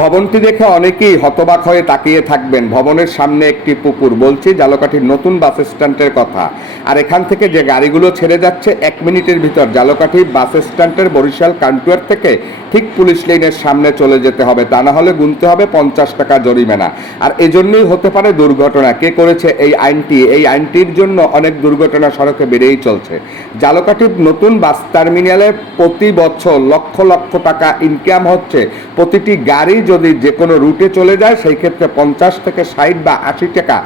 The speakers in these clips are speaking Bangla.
ভবনটি দেখে অনেকেই হতবাক হয়ে তাকিয়ে থাকবেন। ভবনের সামনে একটি পুকুর, বলছি ঝালকাঠির নতুন বাস স্ট্যান্ডের কথা। আর এখান থেকে যে গাড়িগুলো ছেড়ে যাচ্ছে 1 মিনিটের ভিতর ঝালকাঠি বাস স্ট্যান্ডের বরিশাল কান্টুয়ার থেকে ঠিক পুলিশ লাইনের সামনে চলে যেতে হবে, তা না হলে গুনতে হবে 50 টাকা জরিমানা। আর এজন্যই হতে পারে দুর্ঘটনা। কে করেছে এই আইনটি? এই আইনটির জন্য অনেক দুর্ঘটনা সড়কে বেড়েই চলছে। ঝালকাঠির নতুন বাস টার্মিনালে প্রতি বছর লক্ষ লক্ষ টাকা ইনকাম হচ্ছে। প্রতিটি গাড়ি যদি যে কোনো রুটে চলে যায় সেই ক্ষেত্রে 50 থেকে 60 বা 80 টাকা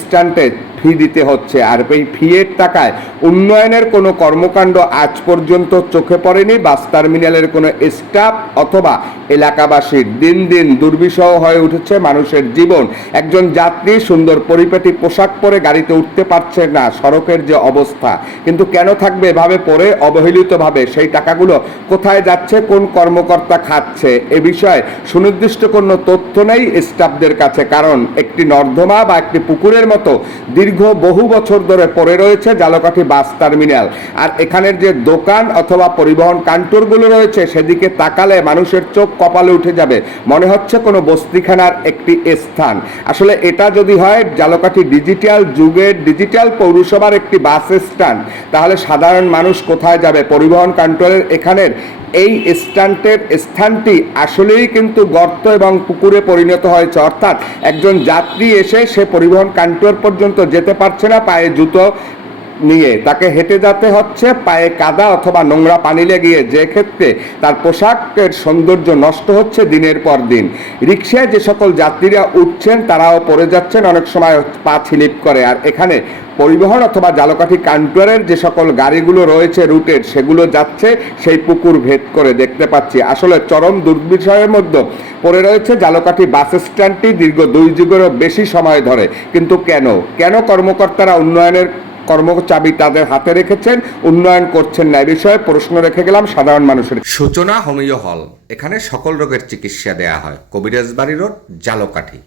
স্ট্যান্ডে ফি দিতে হচ্ছে। আর এই ফিয়ের টাকায় উন্নয়নের কোনো কর্মকাণ্ড আজ পর্যন্ত চোখে পড়েনি। বাস টার্মিনালের কোনো স্টাফ অথবা এলাকাবাসীর। দিন দিন দুর্বিষহ হয়ে উঠেছে মানুষের জীবন। একজন যাত্রী সুন্দর পরিপাটি পোশাক পরে গাড়িতে উঠতে পারছে না, সড়কের যে অবস্থা। কিন্তু কেন থাকবে এভাবে পরে অবহেলিতভাবে? সেই টাকাগুলো কোথায় যাচ্ছে, কোন কর্মকর্তা খাচ্ছে, এ বিষয়ে সুনির্দিষ্ট কোনো তথ্য নেই স্টাফদের কাছে। কারণ একটি নর্দমা বা একটি পুকুরের মতো দীর্ঘ বহু বছর ধরে পড়ে রয়েছে ঝালকাঠি বাস টার্মিনাল। আর এখানের যে দোকান অথবা পরিবহন কাউন্টারগুলো রয়েছে সেদিকে তাকালে মানুষের চোখ কপালে উঠে যাবে, মনে হচ্ছে কোনো বস্তিখানার একটি স্থান। আসলে এটা যদি হয় ঝালকাঠি ডিজিটাল যুগের ডিজিটাল পৌরসভার একটি বাস স্ট্যান্ড, তাহলে সাধারণ মানুষ কোথায় যাবে? পরিবহন কাউন্টারের এখানের এই স্ট্যান্ডের স্থানটি আসলেই কিন্তু গর্ত এবং পুকুরে পরিণত হয়েছে। অর্থাৎ একজন যাত্রী এসে সে পরিবহন কাউন্টার পর্যন্ত যেতে পারছে না পায়ে জুতো নিয়ে, তাকে হেঁটে যেতে হচ্ছে, পায়ে কাদা অথবা নোংরা পানি লেগে, যে ক্ষেত্রে তার পোশাকের সৌন্দর্য নষ্ট হচ্ছে দিনের পর দিন। রিক্সায় যে সকল যাত্রীরা উঠছেন তারাও পড়ে যাচ্ছেন, অনেক সময় পা স্লিপ করে। আর এখানে পরিবহন অথবা ঝালকাঠি কাউন্টারের যে সকল গাড়িগুলো রয়েছে রুটের, সেগুলো যাচ্ছে সেই পুকুর ভেদ করে, দেখতে পাচ্ছি। আসলে চরম দুর্বিষয়ের মধ্যে পড়ে রয়েছে ঝালকাঠি বাস স্ট্যান্ডটি দীর্ঘ 2 যুগেরও বেশি সময় ধরে। কিন্তু কেন কর্মকর্তারা উন্নয়নের কর্মচাবি তাদের হাতে রেখেছেন, উন্নয়ন করছেন না? এ বিষয়ে প্রশ্ন রেখে গেলাম সাধারণ মানুষের। সূচনা হোমিও হল, এখানে সকল রোগের চিকিৎসা দেয়া হয়। কবিরাজবাড়ি রোড, ঝালকাঠি।